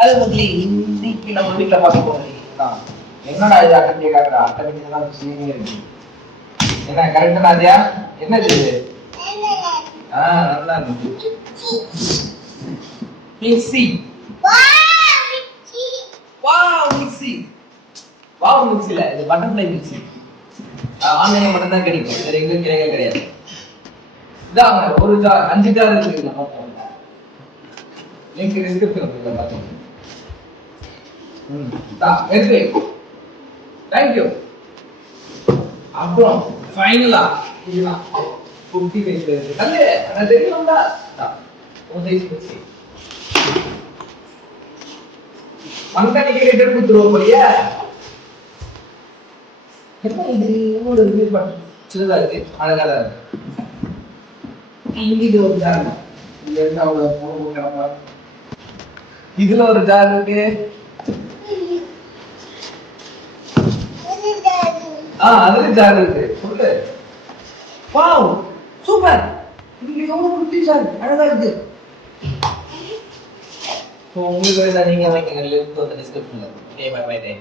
அது முதல்ல இன்னைக்கு நம்ம வீட்டில் பார்க்க போகிறோம். என்னடா இது அட்டை காட்டுற அட்டை தான் சீனே இருக்கு. என்ன கரெக்டா நாதியா? என்ன இது? நல்லா இருக்கு. மிக்ஸி. Wow mixie. வாவ் மிக்ஸில இது பட்டர்ஃப்ளை மிக்ஸி. ஆன்லைன்ல மட்டும் தான் கிடைக்கும். வேற எங்கேயும் கிடையாது. இதாங்க ஒரு ஜார் 5 ஜார் இருக்கு மொத்தம். லிங்க் டிஸ்கிரிப்ஷன்ல பாருங்க. எடுத்து. Thank you. அப்புறம் ஃபைனலா இதுதான் 50 பேஜ் இருக்கு. நல்ல அது தெரியும்டா. ஒரு சைஸ் மிக்ஸி. மங்கனிக்கு ரிட்டர்ன் கொடுத்துருவோம் போலியா? என்ன இது ஒரு ரிவ்யூ பண்ணு. சின்னதா இருக்கு, அழகா தான் இருக்கு. இங்க ஒரு ஜார். இது என்ன அவ்வளவு போடுறாங்க? இதுல ஒரு ஜார் இருக்கு. அதுல ஜார் இருக்கு. சொல்லு. Wow super. இது எவ்வளவு குட்டி ஜார், அழகா இருக்கு. உங்களுக்கு நீங்க வாங்கிக்கங்க, லிங்க் வந்து டிஸ்கிரிப்ஷன்ல. Okay bye by.